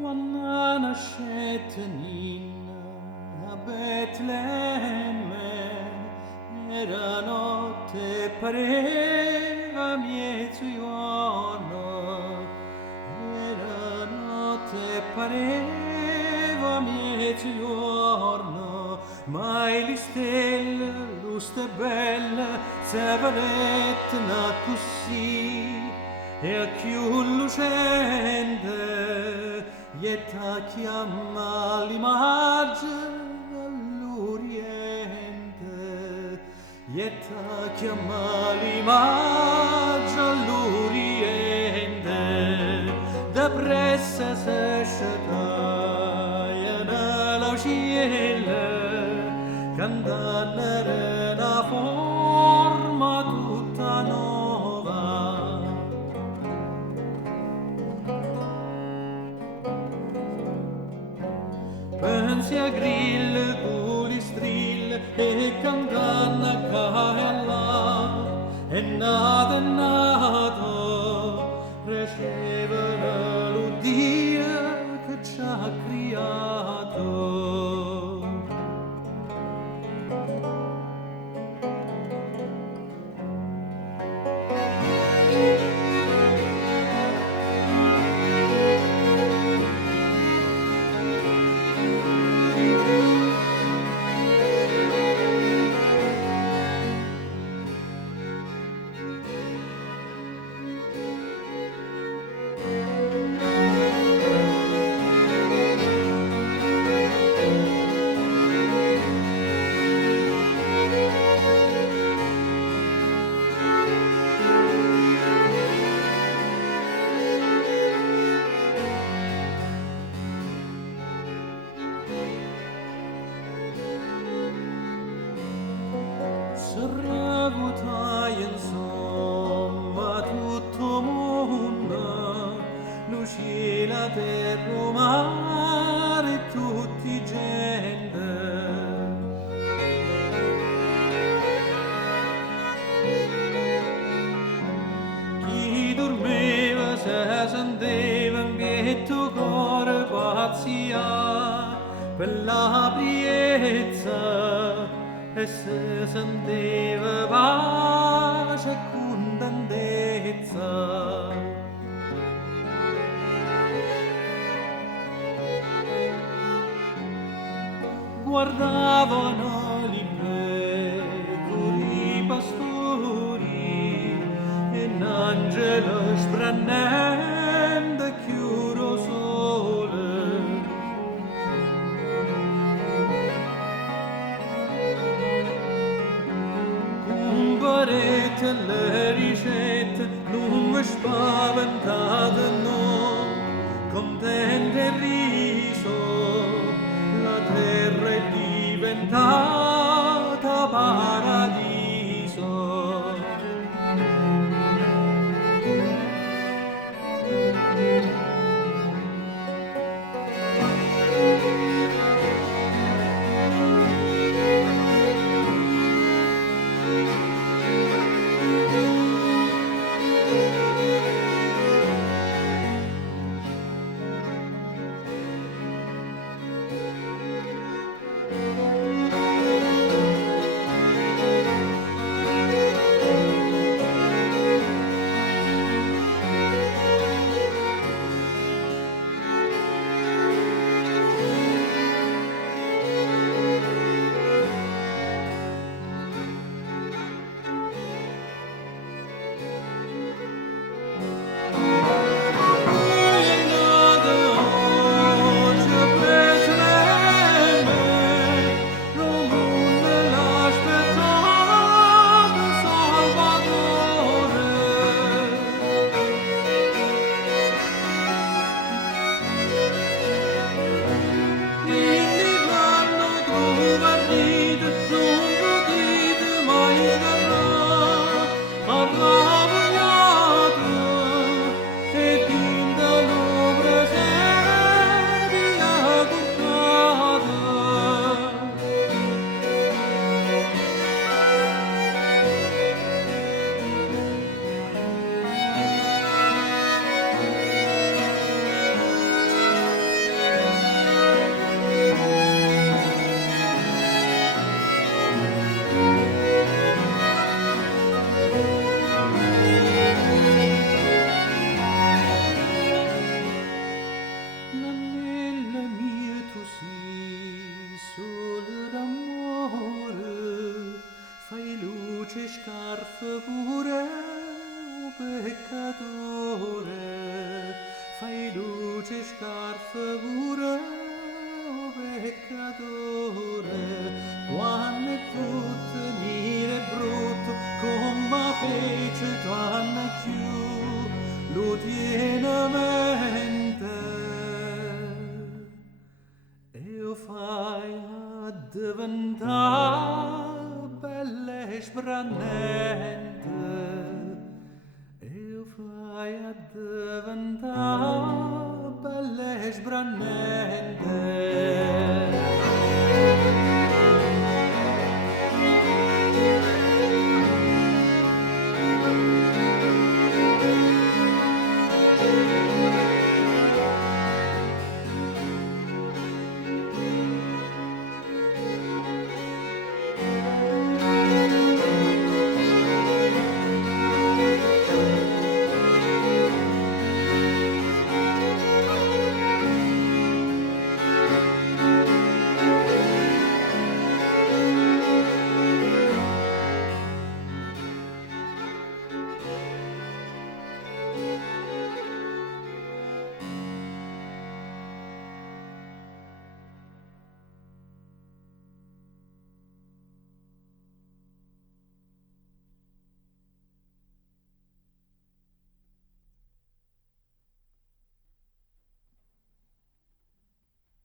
Quando nascette Ninna a Betlemme, era notte pareva mezzogiorno, era notte pareva mezzogiorno, mai le stelle, luste belle, s'avvarettano così, e a più lucente, ietta chiama l'immagine all'Oriente, ietta chiama l'immagine all'Oriente, da pressa s'esce nella cielo, cantare una forma tutta nuova. Pensi a grill, culi strill e cantando a là, è nato, riceve l'Iddio che ci ha creato. Sarravutai insomma tutto mondo, luci la terra, mare, tutti gente. Chi dormeva se sentiva un pietto cuore pazzia per la priezza, e se sentiva pace e contentezza. Guardavano li pecore, i pastori, e un angelo splendente chiuro sole. Parete le ricette non mi spaventate, no, contento e riso, la terra è diventata paradiso. sbranente eu fai a diventar belle sbranente